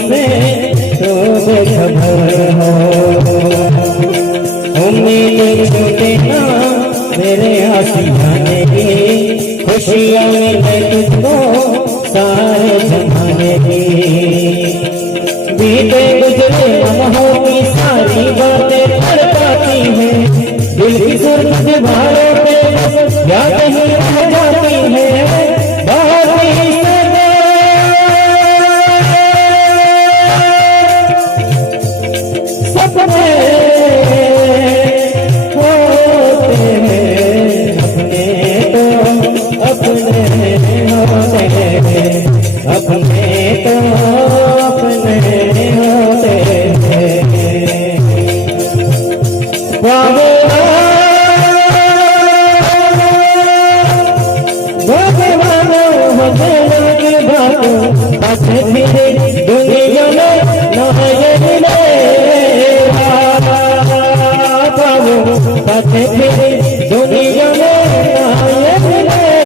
से तो बेखबर हो। उम्मीद छूटे ना मेरे आशियाने की, खुशियाँ मिले तुझको सारे जमाने की। बीते गुजरे लम्हों की सारी बातें तड़पाती हैं, दिल की सुर्ख दीवारों पे या कहीं रह जाती है। सपने होते हैं अपने होते हैं, अपने तो अपने होते हैं। दुनिया में ना ये